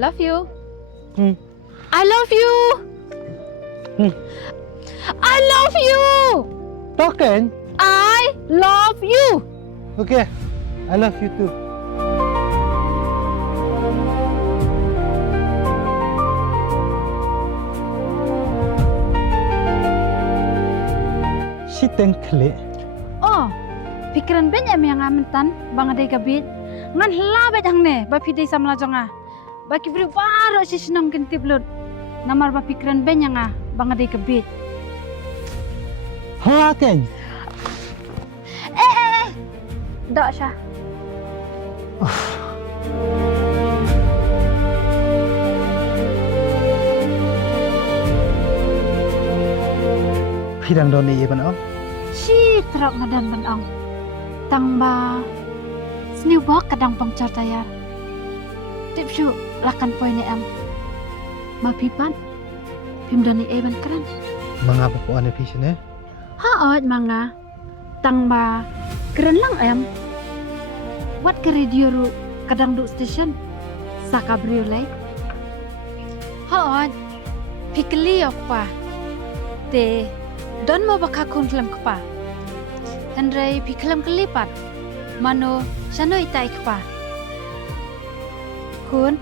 love you Hmm. I love you Hmm. I love you Talk kan? I love you Okay. I love you too. Si tengkle. oh pikiran ben yang mentan bang adai kabit ngan labet hang ne ba pidai samla jonga ba kibri baro si sinong kentiblut namar ba pikiran ben yang bang adai kabit Ha kan? dak sya Pidang doni ye ban om. si terak madan ban ong tang ba sniu bok kadang pangcar tayar tip syu lakan poin ni am ma pipan pim doni e ban kran Mangapa po ane pisan eh? ha ot manga tang ba keren lang am wat ke radio ru kadang du station sakabrio lai ha ot pikli apa te don mo baka kun kelam kapa Andrei piklam kelipat mano sano itai kapa kun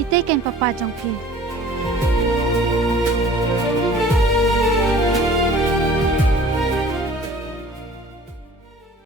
itai kan papa jong pi